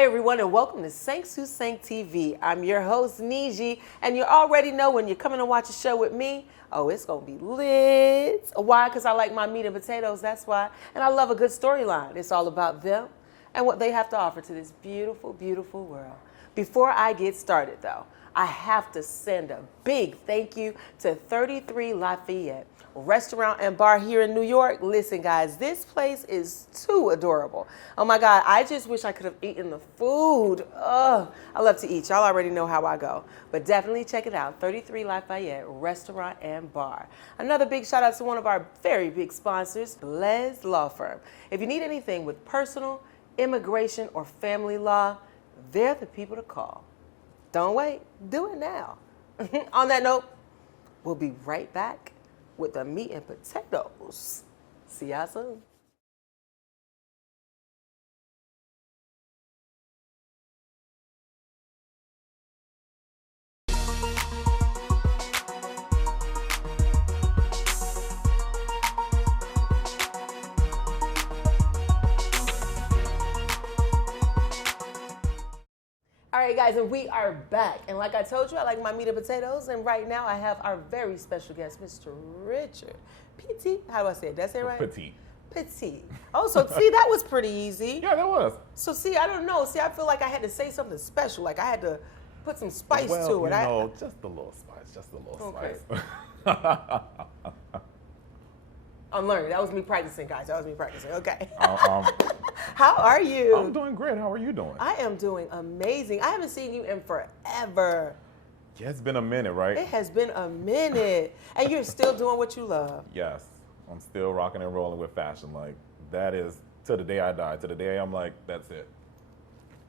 Hi everyone and welcome to Sanks Who Sank TV. I'm your host NJIE and you already know when you're coming to watch a show with me, oh it's gonna be lit. Why? Because I like my meat and potatoes, that's why. And I love a good storyline. It's all about them and what they have to offer to this beautiful, beautiful world. Before I get started though, I have to send a big thank you to 33 Lafayette restaurant and bar here in New York. Listen guys, this place is too adorable. Oh my God, I just wish I could have eaten the food. Ugh, I love to eat. Y'all already know how I go. But definitely check it out, 33 Lafayette restaurant and bar. Another big shout out to one of our very big sponsors, Les Law Firm. If you need anything with personal, immigration, or family law, they're the people to call. Don't wait, do it now. On that note, we'll be right back with the meat and potatoes. See y'all soon. All right, guys, and we are back. And like I told you, I like my meat and potatoes. And right now, I have our very special guest, Mr. Richard Petit. How do I say it? Did I say it right? Petit. Petit. Oh, so see, that was pretty easy. Yeah, that was. So see, I don't know. See, I feel like I had to say something special. Like I had to put some spice to it. No, just a little spice. Just a little spice. I'm learning. That was me practicing, guys. That was me practicing. Okay. How are you? I'm doing great. How are you doing? I am doing amazing. I haven't seen you in forever. Yeah, it's been a minute, right? It has been a minute. And you're still doing what you love. Yes. I'm still rocking and rolling with fashion. Like, that is to the day I die. To the day I'm like, that's it.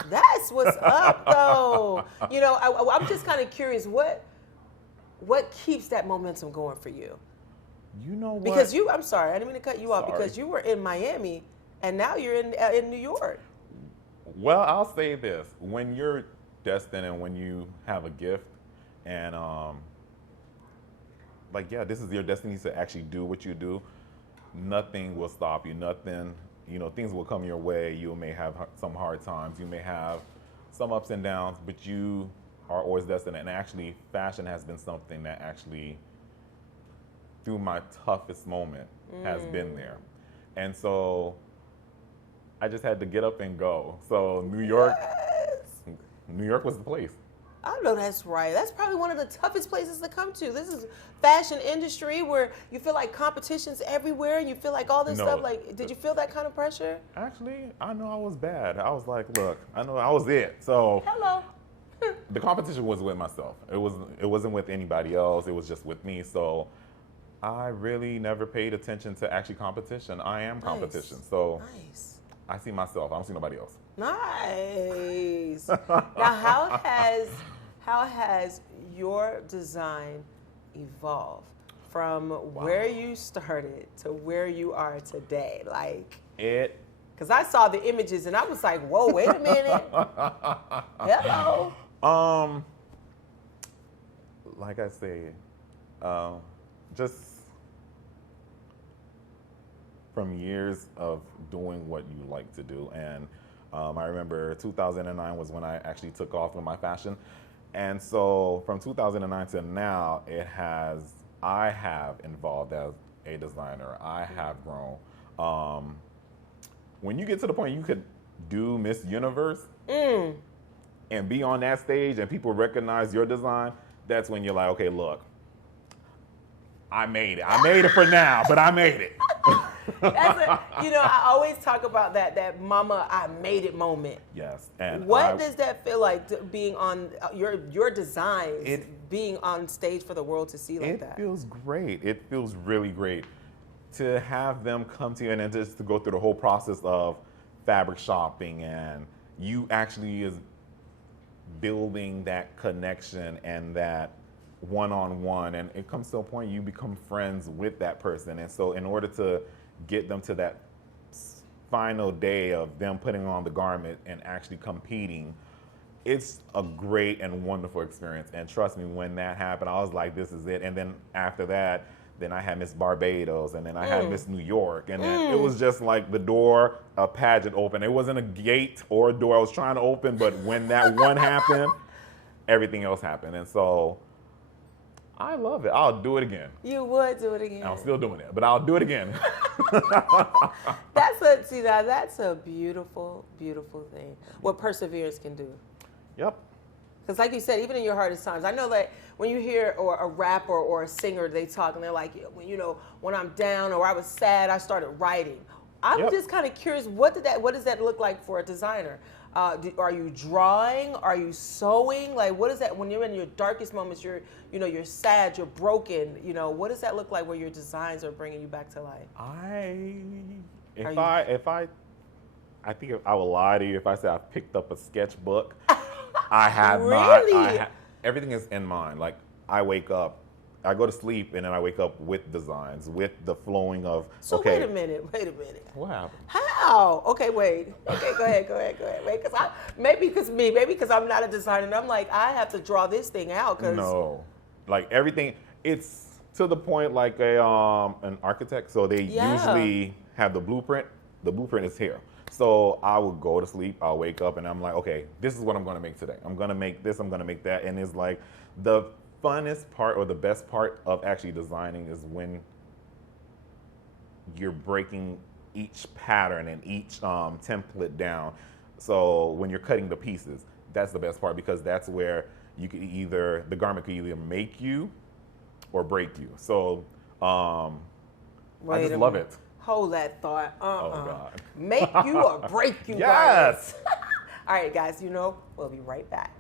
That's what's up, though. You know, I'm just kind of curious, what keeps that momentum going for you? You know what? Because I'm sorry, I didn't mean to cut you off, because you were in Miami and now you're in New York. Well, I'll say this. When you're destined and when you have a gift and, this is your destiny to actually do what you do, nothing will stop you. Nothing, things will come your way. You may have some hard times. You may have some ups and downs, but you are always destined. And actually, fashion has been something that actually, through my toughest moment, has been there. And so I just had to get up and go. So New York was the place. I know that's right. That's probably one of the toughest places to come to. This is fashion industry where you feel like competition's everywhere and you feel like all this stuff. Like, did you feel that kind of pressure? Actually, I know I was bad. I was like, look, I know I was it. So hello. The competition was with myself. It wasn't with anybody else. It was just with me. So I really never paid attention to actually competition. I am competition. Nice. So I see myself. I don't see nobody else. Nice. Now, how has your design evolved from where you started to where you are today? Because I saw the images and I was like, whoa, wait a minute. Hello. Like I say, just from years of doing what you like to do. And I remember 2009 was when I actually took off with my fashion. And so from 2009 to now, I have evolved as a designer. I have grown. When you get to the point you could do Miss Universe and be on that stage and people recognize your design, that's when you're like, okay, look, I made it. I made it for now, but I made it. I always talk about that mama, I made it moment. Yes. And what does that feel like being on your designs, being on stage for the world to see like that? It feels great. It feels really great to have them come to you and then just to go through the whole process of fabric shopping, and you actually is building that connection and that one-on-one, and it comes to a point you become friends with that person. And so in order to get them to that final day of them putting on the garment and actually competing, it's a great and wonderful experience. And trust me, when that happened, I was like, this is it. And then after that, Then I had Miss Barbados, and then I had Miss New York, and then it was just like the door, a pageant open. It wasn't a gate or a door I was trying to open, but when that one happened, everything else happened. And so I love it. I'll do it again. You would do it again. I'm still doing it, but I'll do it again. That's a beautiful, beautiful thing. What perseverance can do. Yep. Because like you said, even in your hardest times, I know that when you hear a rapper or a singer, they talk and they're like, when I'm down or I was sad, I started writing. I'm just kind of curious, what does that look like for a designer? Are you drawing? Are you sewing? Like, what is that when you're in your darkest moments? You're sad, you're broken. What does that look like where your designs are bringing you back to life? I think I will lie to you if I say I picked up a sketchbook. I have really? not. Everything is in mind. Like, I wake up, I go to sleep, and then I wake up with designs, with the flowing of. So okay, wait a minute. What happened? How? Okay, wait. Okay, go ahead. Wait, because I'm not a designer, and I'm like, I have to draw this thing out. Cause No, like everything, it's to the point like an architect. So they usually have the blueprint. The blueprint is here. So I will go to sleep, I'll wake up, and I'm like, okay, this is what I'm going to make today. I'm going to make this, I'm going to make that. And it's like the funnest part or the best part of actually designing is when you're breaking each pattern and each template down. So when you're cutting the pieces, that's the best part, because that's where you could the garment could either make you or break you. So I just love it. Hold that thought. Oh, God. Make you or break you. Yes. All right, guys, we'll be right back.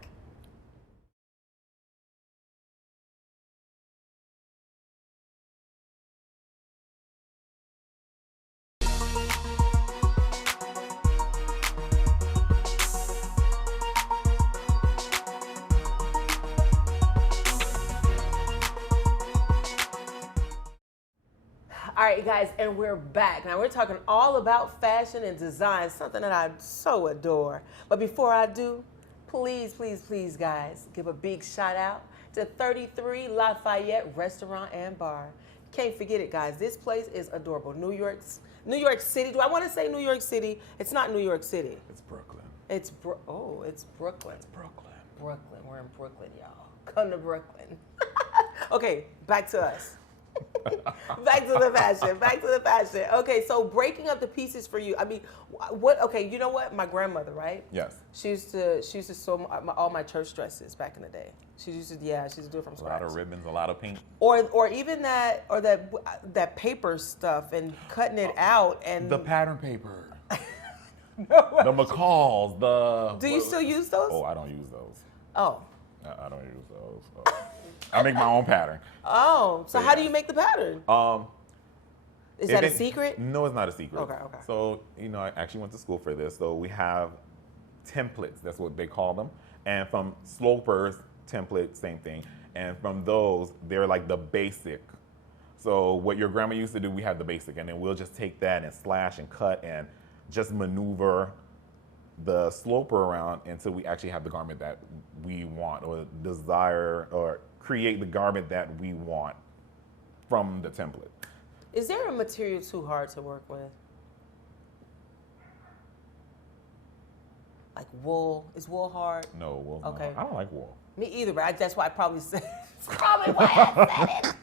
All right, guys, and we're back. Now, we're talking all about fashion and design, something that I so adore. But before I do, please, guys, give a big shout out to 33 Lafayette Restaurant and Bar. Can't forget it, guys. This place is adorable. New York City. Do I want to say New York City? It's not New York City. It's Brooklyn. It's Brooklyn. It's Brooklyn. Brooklyn. We're in Brooklyn, y'all. Come to Brooklyn. Okay, back to us. Back to the fashion. Okay, so breaking up the pieces for you. I mean, okay, you know what? My grandmother, right? Yes. She used to sew all my church dresses back in the day. She used to do it from scratch. A lot of ribbons, a lot of pink. Or even that paper stuff and cutting it out and the pattern paper. No. The McCalls, Do you still use those? Oh, I don't use those. Oh. I don't use those. I make my own pattern. Oh, so how do you make the pattern? Is that a secret? No, it's not a secret. Okay. So, I actually went to school for this. So we have templates, that's what they call them. And from slopers, template, same thing. And from those, they're like the basic. So what your grandma used to do, we have the basic. And then we'll just take that and slash and cut and just maneuver the sloper around until we actually have the garment that we want or desire or create the garment that we want from the template. Is there a material too hard to work with? Like wool? Is wool hard? No, wool's not Okay. hard. I don't like wool. Me either, but that's why I probably said it's probably why I said it.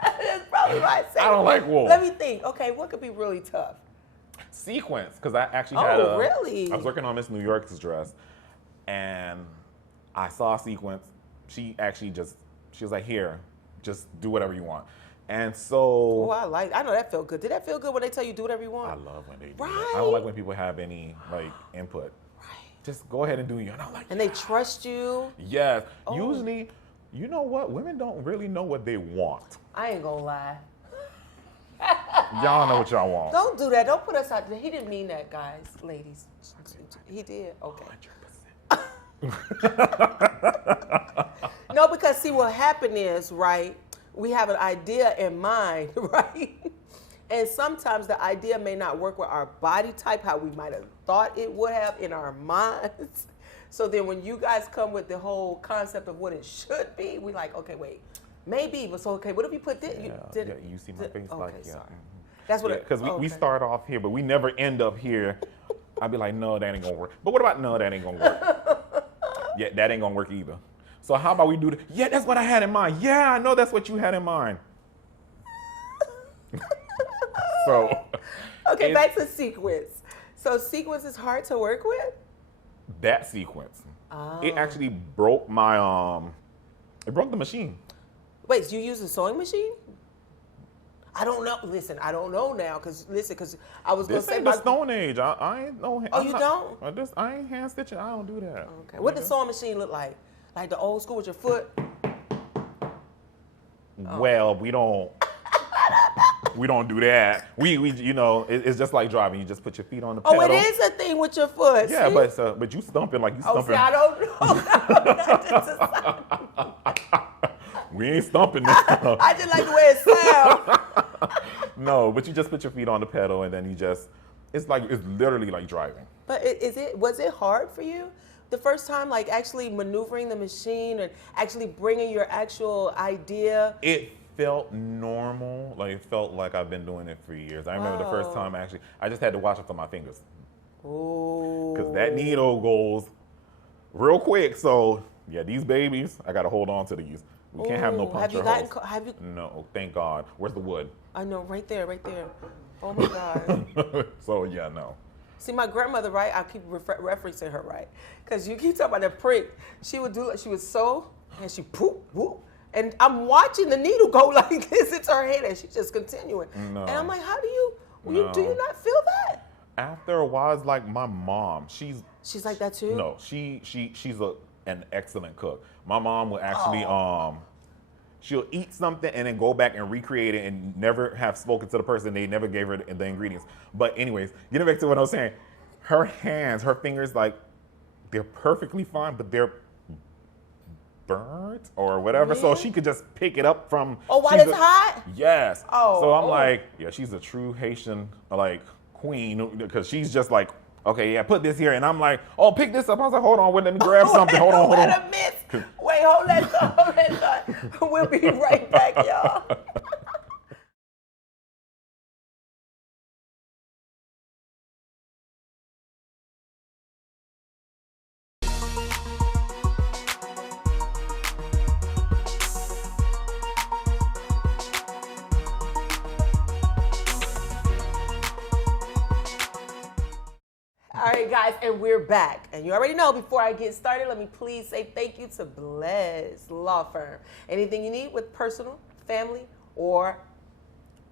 That's probably why I said it. I don't like wool. Let me think. Okay, what could be really tough? Sequence, because I actually had really? I was working on Miss New York's dress, and I saw a sequence. She was like, here, just do whatever you want. And so. Oh, I know that felt good. Did that feel good when they tell you do whatever you want? I love when they do right? that. I don't like when people have any, input. Right. Just go ahead and do you. And I'm like, and they trust you? Yes. Oh. Usually, you know what? Women don't really know what they want. I ain't gonna lie. Y'all know what y'all want. Don't do that. Don't put us out there. He didn't mean that, guys, ladies. He did? Okay. 100%. No, because see what happened is, right, we have an idea in mind, right? And sometimes the idea may not work with our body type, how we might have thought it would have in our minds. So then when you guys come with the whole concept of what it should be, we like, okay, wait, Maybe, but so okay. What if you put this? You see my face like sorry. Mm-hmm. That's what. Because we start off here, but we never end up here. I'd be like, no, that ain't gonna work. But what about no, that ain't gonna work? Yeah, that ain't gonna work either. So how about we do yeah, that's what I had in mind. Yeah, I know that's what you had in mind. So. Okay, back to sequence. So sequence is hard to work with? That sequence. Oh. It actually broke it broke the machine. Wait, so you use a sewing machine? I don't know. Listen, I don't know now, because I was going to say the Stone Age. I ain't no. Oh, you don't? I ain't hand stitching. I don't do that. Okay. What does the sewing machine look like? Like the old school with your foot? Well, we don't. We don't do that. We it's just like driving. You just put your feet on the pedal. Oh, it is a thing with your foot. Yeah, see? but you stumping like you stumping. Oh, see, I don't know. We ain't stumping this stuff. I just like the way it sounds. No, but you just put your feet on the pedal and then it's literally like driving. But was it hard for you the first time, like actually maneuvering the machine and actually bringing your actual idea? It felt normal. Like it felt like I've been doing it for years. I remember the first time I just had to watch it for my fingers. Oh. Because that needle goes real quick. So yeah, these babies, I got to hold on to these. We can't have no puncture holes. No, thank God. Where's the wood? I know, right there. Oh my God. So yeah, no. See, my grandmother, right? I keep referencing her, right? Because you keep talking about the prick. She would sew, and she poop, whoop. And I'm watching the needle go like this into her head, and she's just continuing. No. And I'm like, how do you not feel that? After a while, it's like my mom. She's like that too? No, she's an excellent cook. My mom will actually she'll eat something and then go back and recreate it and never have spoken to the person. They never gave her the ingredients. But anyways, getting back to what I was saying, her hands, her fingers, like they're perfectly fine, but they're burnt or whatever. So she could just pick it up from. Oh, while it's hot? Yes. Oh. So I'm like, yeah, she's a true Haitian queen, because she's just like, okay, yeah, put this here. And I'm like, oh, pick this up. I was like, hold on, wait, let me grab something. Hold on. Wait, hold that thought. We'll be right back, y'all. All right, guys, and we're back. And you already know, before I get started, let me please say thank you to Bless Law Firm. Anything you need with personal, family, or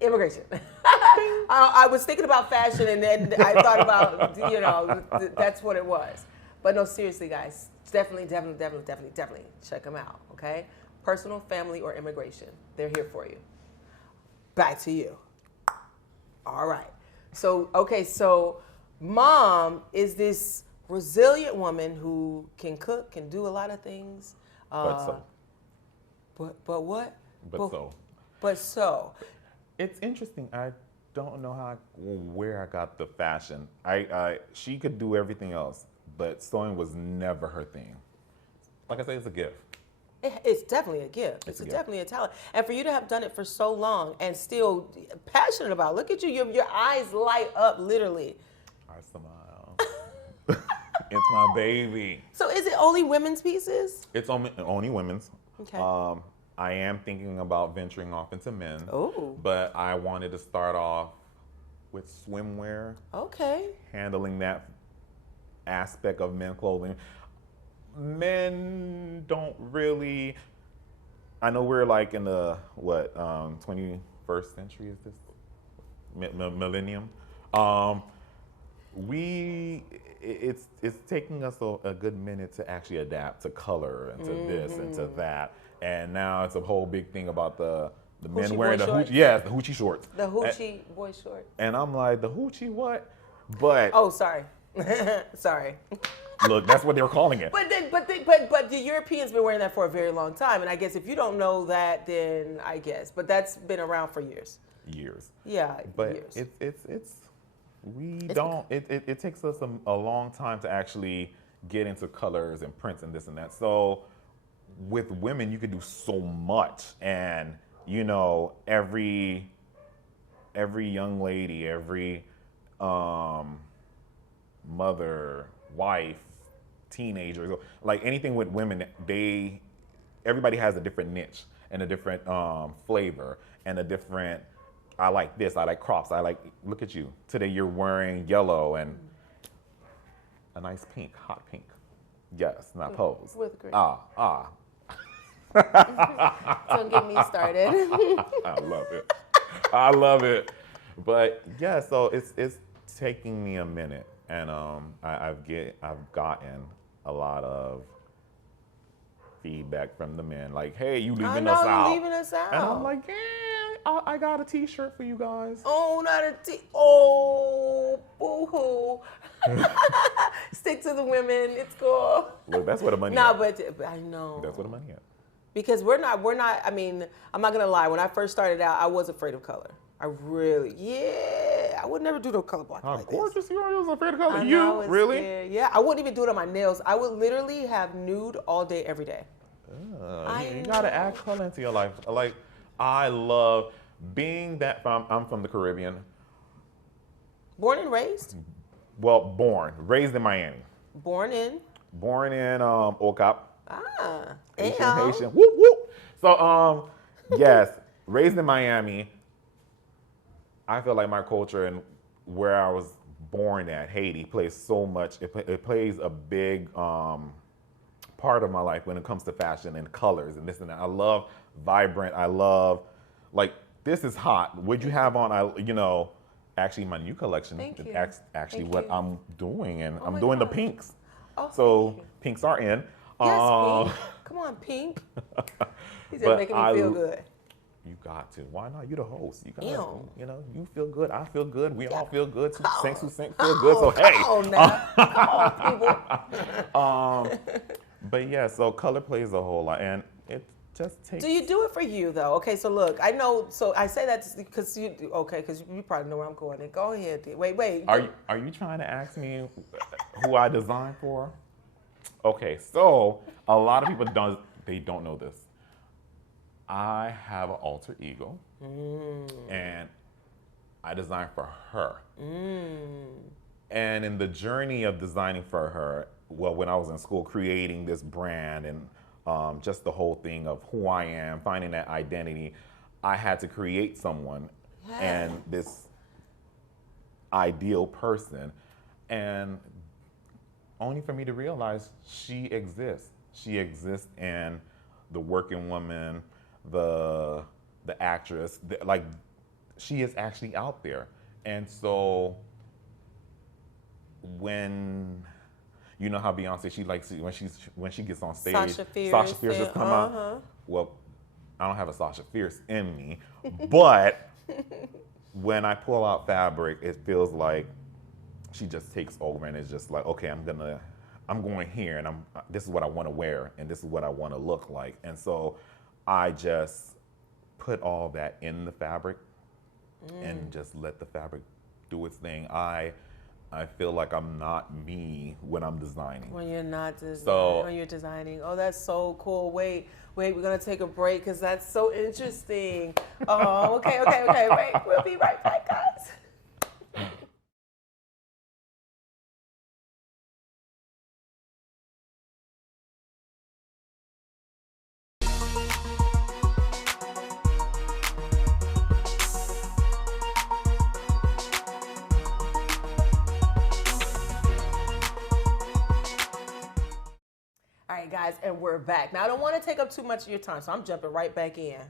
immigration. I was thinking about fashion, and then I thought about, that's what it was. But no, seriously, guys, definitely check them out, okay? Personal, family, or immigration. They're here for you. Back to you. All right. So Mom is this resilient woman who can cook, can do a lot of things. But so. It's interesting. I don't know where I got the fashion. She could do everything else, but sewing was never her thing. Like I said, it's a gift. It's definitely a gift. It's definitely a talent. And for you to have done it for so long and still passionate about it. Look at you. Your eyes light up, literally. I smile. It's my baby. So is it only women's pieces? It's only women's. Okay. I am thinking about venturing off into men. Oh. But I wanted to start off with swimwear. Okay. Handling that aspect of men clothing. Men don't really. I know we're like in the 21st century is this millennium. It's taking us a good minute to actually adapt to color and to this and to that, and now it's a whole big thing about the men wearing the hoochie, the hoochie shorts, the hoochie boy shorts. And I'm like, the hoochie what? But sorry. Sorry. Look, that's what they were calling it. But the Europeans been wearing that for a very long time, and I guess if you don't know that, then I guess. But that's been around for years. Yeah. But years. It takes us a long time to actually get into colors and prints and this and that. So with women, you could do so much. And, you know, every young lady, every mother, wife, teenager, like anything with women, everybody has a different niche and a different flavor and a different, I like this, I like crops, look at you. Today you're wearing yellow and a nice pink, hot pink. Yes, not pose. With green. Don't get me started. I love it. But yeah, so it's taking me a minute, and I've gotten a lot of feedback from the men, like, "Hey, you leaving us out?" You're leaving us out. And I'm like, "Yeah, I got a T-shirt for you guys." Oh, not a T. Oh, boo-hoo. Stick to the women. It's cool. Look, that's where the money. Nah, at. but I know. That's where the money at. Because we're not. I mean, I'm not gonna lie. When I first started out, I was afraid of color. I would never do no color block How like gorgeous this. you are! You was afraid of color. I You know, it's really? scary. Yeah, I wouldn't even do it on my nails. I would literally have nude all day, every day. You gotta add color into your life. Like, I love being that. I'm from the Caribbean. Born and raised? Well, raised in Miami. Born in Okap. Haitian. Whoop whoop. So yes, raised in Miami. I feel like my culture and where I was born at, Haiti, plays so much. It plays a big part of my life when it comes to fashion and colors and this and that. I love vibrant. I love, like, this is hot. What'd you have on? Actually, my new collection. Thank you. Actually, Thank what you. I'm doing, and I'm my doing the God. pinks. Oh, So thank you. pinks are in. Yes, Pink. Come on, Pink. He's just But making me feel good. You got to. Why not? You're the host. You got Ew. to. You know, you feel good. I feel good. We all feel good. Who sings feel Oh, good. So hey. Come on now. Come on, people. But yeah, so color plays a whole lot, and it just takes. Do you do it for you though? Okay, so look, I know. So I say that because you probably know where I'm going. And go ahead. Wait. Are you trying to ask me who I designed for? Okay, so a lot of people don't know this. I have an alter ego, and I designed for her. And in the journey of designing for her, well, when I was in school, creating this brand and just the whole thing of who I am, finding that identity, I had to create someone and this ideal person, and only for me to realize she exists. She exists in the working woman, the actress, like, she is actually out there. And so when, you know how Beyonce, she likes when she gets on stage, Sasha Fierce just come out. Well, I don't have a Sasha Fierce in me, but when I pull out fabric, it feels like she just takes over, and it's just like, okay, I'm going here, and this is what I want to wear, and this is what I want to look like. And so I just put all that in the fabric and just let the fabric do its thing. I feel like I'm not me when I'm designing. When you're not designing, when you're designing. Oh, that's so cool. Wait, we're gonna take a break because that's so interesting. Oh, okay. Wait, we'll be right back, guys. All right, guys, and we're back. Now, I don't want to take up too much of your time, so I'm jumping right back in.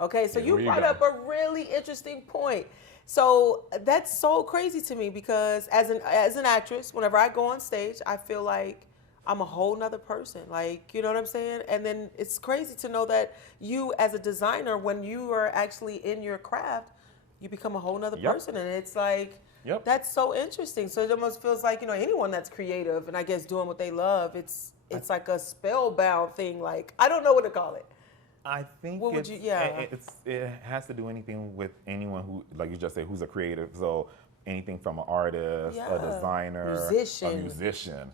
Okay, so you brought up a really interesting point. So that's so crazy to me because as an actress, whenever I go on stage, I feel like I'm a whole nother person. Like, you know what I'm saying? And then it's crazy to know that you, as a designer, when you are actually in your craft, you become a whole nother person. And it's like, that's so interesting. So it almost feels like, anyone that's creative and I guess doing what they love, it's like a spellbound thing. Like, I don't know what to call it. I think it has to do anything with anyone who, like you just said, who's a creative. So anything from an artist, a designer, a musician,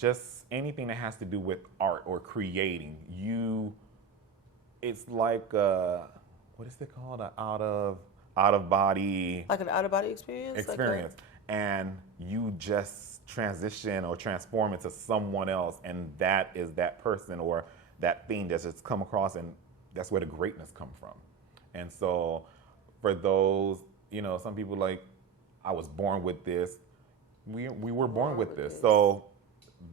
just anything that has to do with art or creating. It's like what is it called? An out of body Like an out of body experience. experience, and you just transition or transform into someone else, and that is that person or that thing that's just come across, and that's where the greatness come from. And so, for those, some people like, I was born with this. We were born with this. So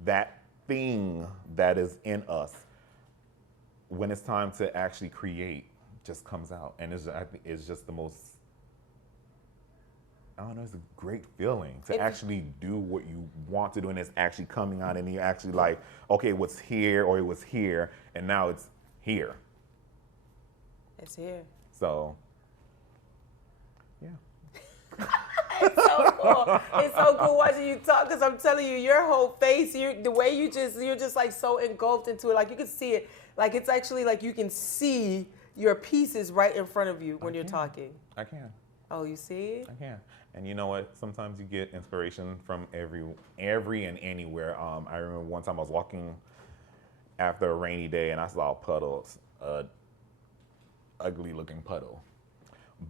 that thing that is in us, when it's time to actually create, just comes out, and it's just the most, I don't know, it's a great feeling to actually do what you want to do, and it's actually coming out, and you're actually like, okay, it was here, or it was here, and now it's here. It's here. So, yeah. It's so cool. It's so cool watching you talk, because I'm telling you, your whole face, the way you're just like so engulfed into it, like you can see it, like it's actually like you can see your pieces right in front of you when you're talking. I can. Oh, you see? I can. And you know what? Sometimes you get inspiration from every and anywhere. I remember one time I was walking after a rainy day and I saw puddles, ugly looking puddle.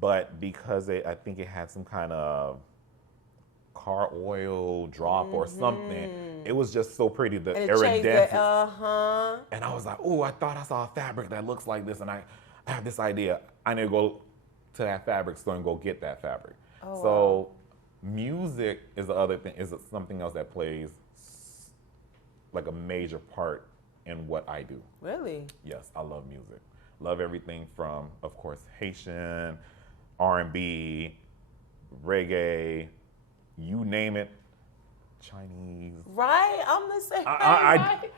But because I think it had some kind of car oil drop or something, it was just so pretty. The iridescence. And I was like, oh, I thought I saw a fabric that looks like this, and I have this idea. I need to go to that fabric store and go get that fabric. Oh, so music is the other thing, is something else that plays like a major part in what I do. Really? Yes, I love music. Love everything from, of course, Haitian, R&B, reggae, you name it, Chinese. Right? I'm the same way, right?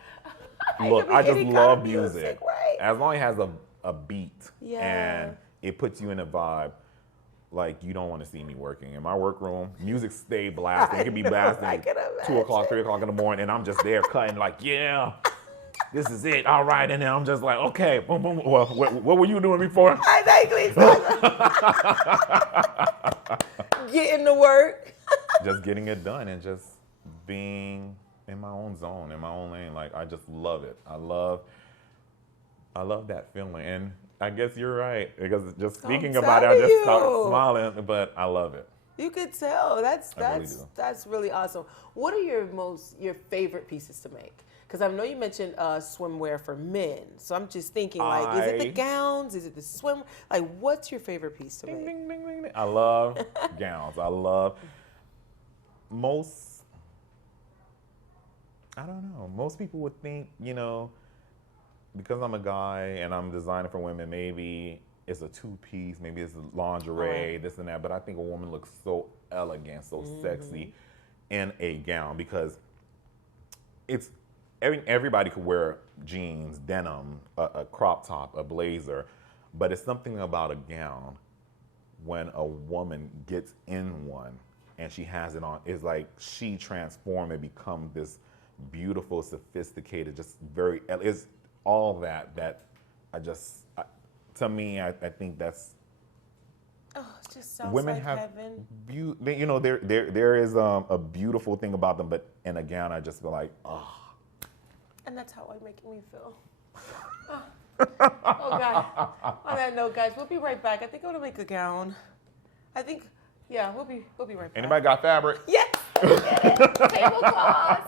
Look, I just love music. Right? As long as it has a beat and it puts you in a vibe, like you don't want to see me working. In my workroom, music stay blasting. It can be blasting 2 o'clock, 3 o'clock in the morning, and I'm just there cutting like, yeah, this is it. All right. And then I'm just like, okay, boom, boom. Well, what were you doing before? Getting to work. Just getting it done and just being in my own zone, in my own lane. Like, I just love it. I love that feeling. And I guess you're right, because just speaking about it, I just start smiling, but I love it. You could tell. That's really awesome. What are your favorite pieces to make? Because I know you mentioned swimwear for men, so I'm just thinking, like, is it the gowns? Is it the swim? Like, what's your favorite piece to make? Ding, ding, ding, ding. I love gowns. I love most people would think, because I'm a guy and I'm designing for women, maybe it's a 2-piece, maybe it's a lingerie, this and that. But I think a woman looks so elegant, so sexy in a gown, because it's everybody could wear jeans, denim, a crop top, a blazer, but it's something about a gown when a woman gets in one and she has it on. It's like she transforms and becomes this beautiful, sophisticated, just very. It's all that to me, I think that's. Oh, it just sounds women like have heaven. There is a beautiful thing about them, but in a gown, I just feel like, oh. And that's how I'm making me feel. Oh God. On that note, guys, we'll be right back. I think I'm gonna make a gown. We'll be right back. Anybody got fabric? Yes. Tablecloths.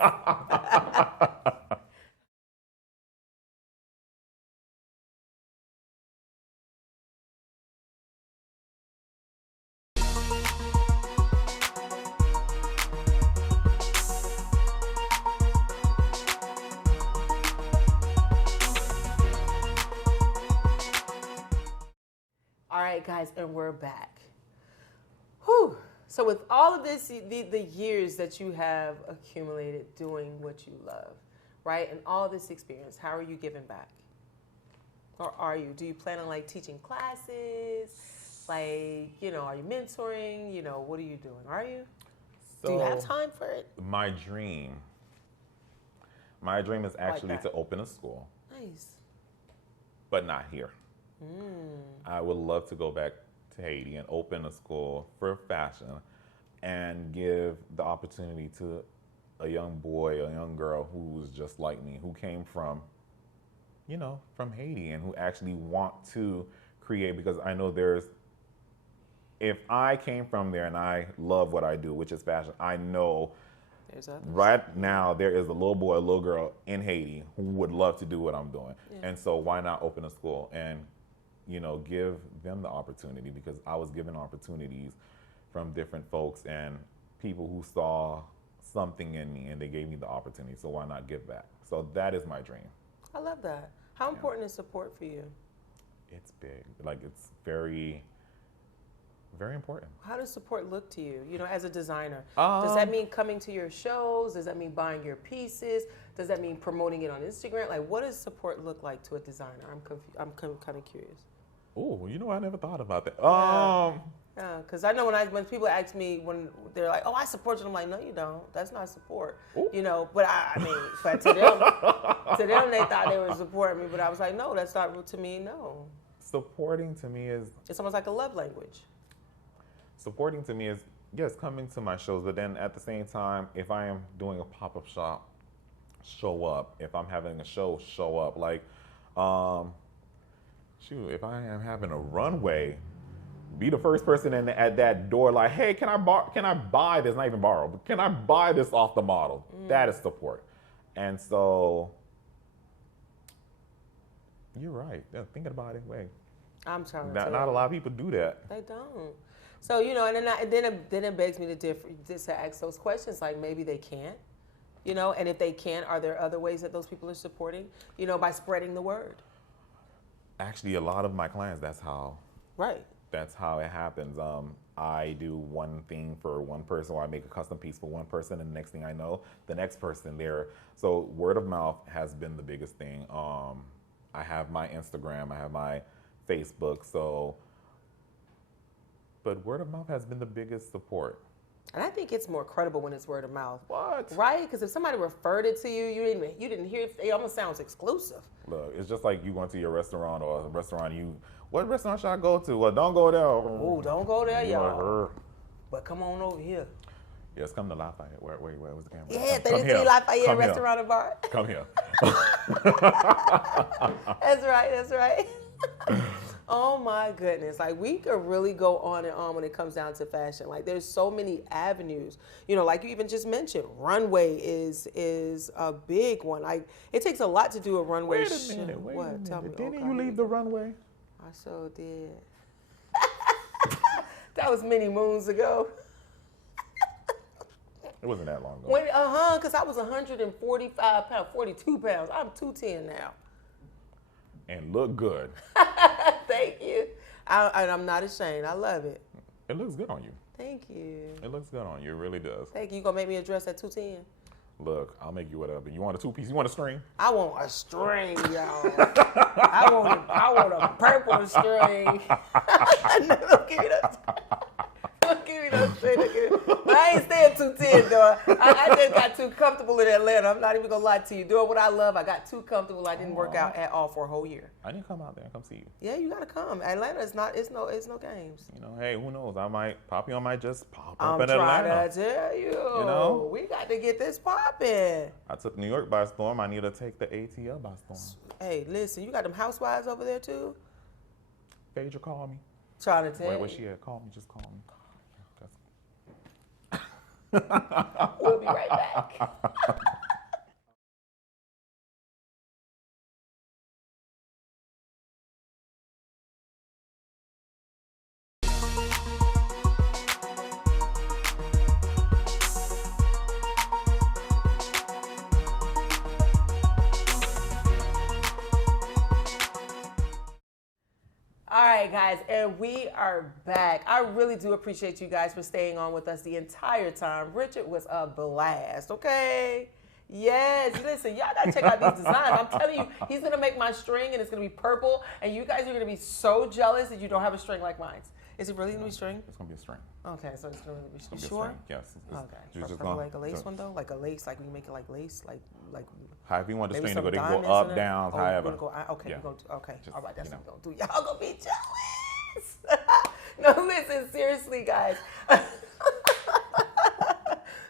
All right, guys, and we're back. Whew. So with all of this, the years that you have accumulated doing what you love, right, and all this experience, how are you giving back? Or are you? Do you plan on, like, teaching classes? Like, are you mentoring? What are you doing? Are you? Do you have time for it? My dream is actually to open a school. Nice. But not here. I would love to go back to Haiti and open a school for fashion and give the opportunity to a young boy, a young girl who was just like me, who came from, from Haiti, and who actually want to create, because I know if I came from there and I love what I do, which is fashion, I know right now there is a little boy, a little girl in Haiti who would love to do what I'm doing. Yeah. And so why not open a school and, give them the opportunity, because I was given opportunities from different folks and people who saw something in me and they gave me the opportunity. So why not give back? So that is my dream. I love that. How important is support for you? It's big. It's very, very important. How does support look to you, as a designer? Does that mean coming to your shows? Does that mean buying your pieces? Does that mean promoting it on Instagram? What does support look like to a designer? I'm kind of curious. Oh, I never thought about that. Yeah, because I know when people ask me, when they're like, "Oh, I support you," I'm like, "No, you don't. That's not support." Ooh. But but to them, they thought they were supporting me, but I was like, "No, that's not to me. No." Supporting to me is, it's almost like a love language. Supporting to me is, yes, coming to my shows, but then at the same time, if I am doing a pop-up shop, show up. If I'm having a show, show up. If I am having a runway, be the first person at that door, hey, can I buy this? Not even borrow, but can I buy this off the model? That is support. And so, you're right. Yeah, thinking about it, wait. I'm trying to not a lot of people do that. They don't. So, and then it begs me to ask those questions, maybe they can't, and if they can, are there other ways that those people are supporting, by spreading the word? Actually, a lot of my clients, that's how. Right. That's how it happens. I do one thing for one person, or I make a custom piece for one person, and the next thing I know, the next person there. So word of mouth has been the biggest thing. I have my Instagram, I have my Facebook, but word of mouth has been the biggest support. And I think it's more credible when it's word of mouth. What? Right? Because if somebody referred it to you, you didn't hear it. It almost sounds exclusive. Look, it's just like you going to your restaurant, or a restaurant what restaurant should I go to? Well, don't go there. Oh, don't go there, y'all. But come on over here. Yes, come to Lafayette. Where was the camera? Yeah, 33 Lafayette Restaurant and Bar. Come here. That's right. Oh my goodness. We could really go on and on when it comes down to fashion. There's so many avenues. Like you even just mentioned, runway is a big one. It takes a lot to do a runway. Wait a minute. What? Tell me. Didn't you leave the runway? I sure did. That was many moons ago. It wasn't that long ago. Because I was 145 pounds, 42 pounds. I'm 210 now. And look good. Thank you. I'm not ashamed. I love it. It looks good on you. Thank you. It looks good on you. It really does. Thank you. You gonna make me a dress at 210? Look, I'll make you whatever. You want a two-piece? You want a string? I want a string, y'all. I want a purple string. Don't give me that. Don't give me that string. But I ain't staying 210, though. I just got too comfortable in Atlanta. I'm not even gonna lie to you. Doing what I love, I got too comfortable. I didn't work out at all for a whole year. I didn't come out there and come see you. Yeah, you gotta come. Atlanta is not. It's no games. Hey, who knows? Poppy might just pop up in Atlanta. I'm trying to tell you. We got to get this popping. I took New York by storm. I need to take the ATL by storm. Hey, listen, you got them housewives over there too? Phaedra called me. Trying to tell you. Where she at? Call me. Just call me. We'll be right back. All right, guys, and we are back. I really do appreciate you guys for staying on with us the entire time. Richard was a blast, okay? Yes, listen, y'all gotta check out these designs. I'm telling you, he's gonna make my string and it's gonna be purple, and you guys are gonna be so jealous that you don't have a string like mine. Is it really gonna be string? It's gonna be a string. Okay, so it's gonna be string. It's Sure? Yes. Okay. From like a lace one though? Like a lace, like we make it like lace, like however you want the string to go, they can diamonds go up, in it? down, Oh, however. we're gonna go, okay, Yeah. we're gonna do, okay. Just, all right, that's you what we're gonna do. Y'all gonna be jealous. No, listen, seriously, guys.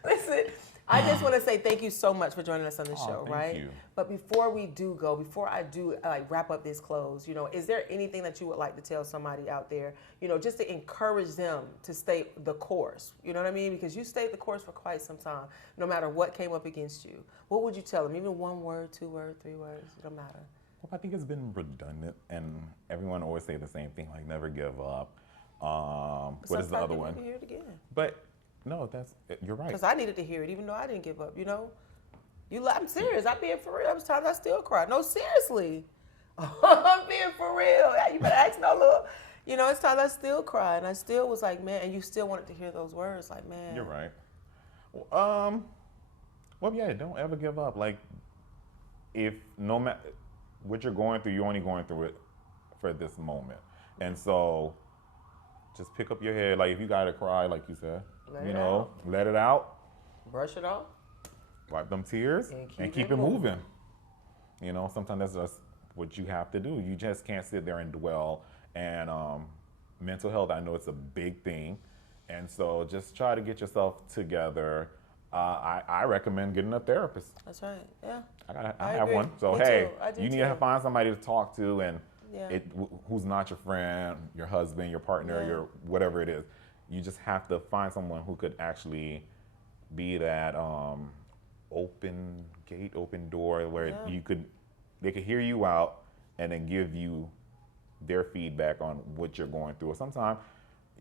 Listen, I I just want to say thank you so much for joining us on the show, right? You. But before we do go, before I do wrap up this close, is there anything that you would like to tell somebody out there, just to encourage them to stay the course? You know what I mean? Because you stayed the course for quite some time, no matter what came up against you. What would you tell them? Even 1 word, 2 words, 3 words, it don't matter. Well, I think it's been redundant, and everyone always say the same thing, like never give up. What is the other one? Hear it again. But no, you're right. Because I needed to hear it, even though I didn't give up. I'm serious. I'm being for real. There's times I still cry. No, seriously, I'm being for real. You better ask no little. It's times I still cry, and I still was like, man, and you still wanted to hear those words, like, man. You're right. Well, yeah, don't ever give up. Like, if no matter what you're going through, you're only going through it for this moment. And so just pick up your head. Like, if you got to cry, like you said, let it out. Brush it off. Wipe them tears and keep it moving. Sometimes that's just what you have to do. You just can't sit there and dwell. And mental health, I know it's a big thing. And so just try to get yourself together. I recommend getting a therapist. That's right. Yeah. I have agree. one. So, Me you need to find somebody to talk to and yeah. who's not your friend, your husband, your partner, your whatever it is. You just have to find someone who could actually be that open gate, open door where they could hear you out and then give you their feedback on what you're going through. Or sometimes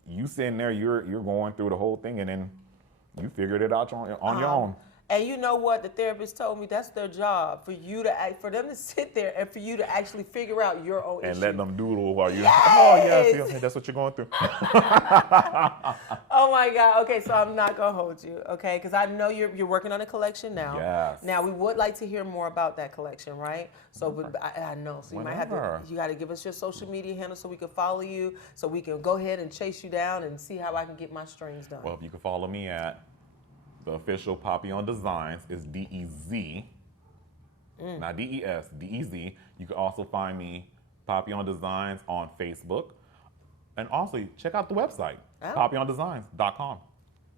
you sitting there, you're going through the whole thing, and then you figured it out on your own. And you know what? The therapist told me that's their job, for them to sit there and for you to actually figure out your own and issue. let them doodle while you. Yes! Oh yeah, see, that's what you're going through. Oh my God. Okay, so I'm not gonna hold you, okay? Because I know you're working on a collection now. Yes. Now we would like to hear more about that collection, right? So but I know. So you might have to. You got to give us your social media handle so we can follow you, so we can go ahead and chase you down and see how I can get my strings done. Well, you can follow me at the official Papillon Designs is DEZ, not DES, DEZ. You can also find me Papillon Designs on Facebook, and also check out the website papillondesigns.com.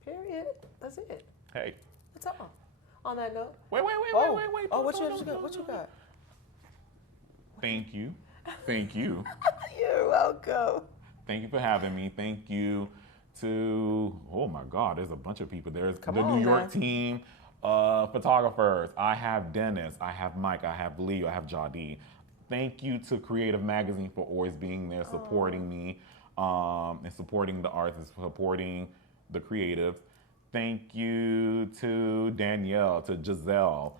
Period. That's it. Hey. That's all. On that note. Wait. Oh, what you got? Thank you. You're welcome. Thank you for having me. Thank you to, oh my God, there's a bunch of people. There's the New York team, photographers. I have Dennis, I have Mike, I have Leo, I have Jadi. Thank you to Creative Magazine for always being there, supporting me, and supporting the artists, supporting the creatives. Thank you to Danielle, to Giselle,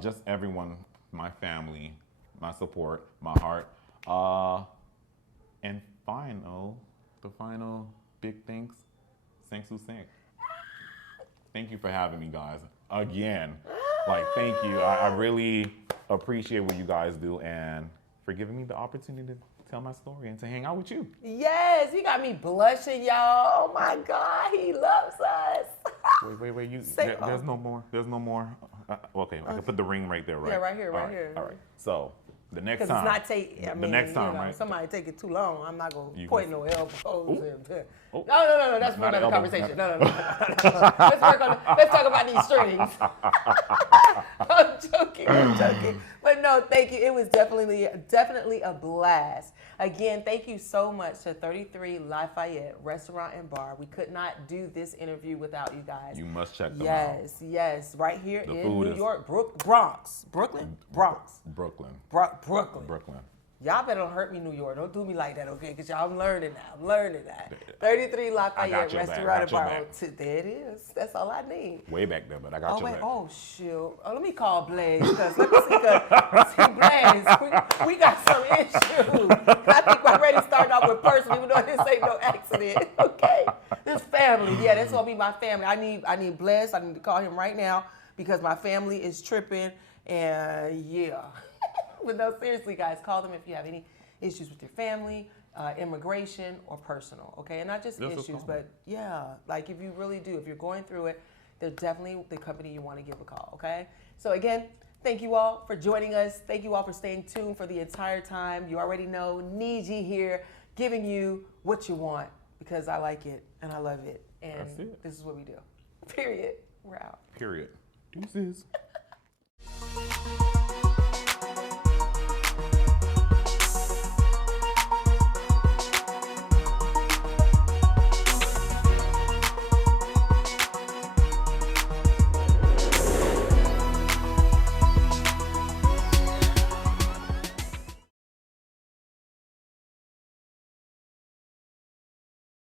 just everyone, my family, my support, my heart. And the final big thanks, Sangsu Sang. Thank you for having me, guys. Again, thank you. I really appreciate what you guys do and for giving me the opportunity to tell my story and to hang out with you. Yes, he got me blushing, y'all. Oh my God, he loves us. Wait. There's no more. Okay, I can put the ring right there, right? Yeah, right here. All right. So the next time. Because it's not the next time, right? Somebody take it too long. I'm not going to point no elbows. No. That's for another conversation. No. Let's talk about these strings. I'm joking. But no, thank you. It was definitely a blast. Again, thank you so much to 33 Lafayette Restaurant and Bar. We could not do this interview without you guys. You must check them out. Yes. Right here in New York, Bronx. Brooklyn. Y'all better don't hurt me, New York. Don't do me like that, okay? Because y'all, I'm learning that. 33 Lafayette Restaurant and Bar. There it is. That's all I need. Way back there, but I got your back. Oh, shoot. Let me call Blaze, because let me see Blaze. We got some issues. I think we're ready to start off with person, even though this ain't no accident, okay? This family, that's going to be my family. I need Blaze. I need to call him right now because my family is tripping, and But no, seriously, guys, call them if you have any issues with your family, immigration, or personal, okay? And not just issues, but if you really do, if you're going through it, they're definitely the company you want to give a call, okay? So again, thank you all for joining us. Thank you all for staying tuned for the entire time. You already know, NJIE here, giving you what you want because I like it and I love it. And this is what we do. Period. We're out. Period. Deuces.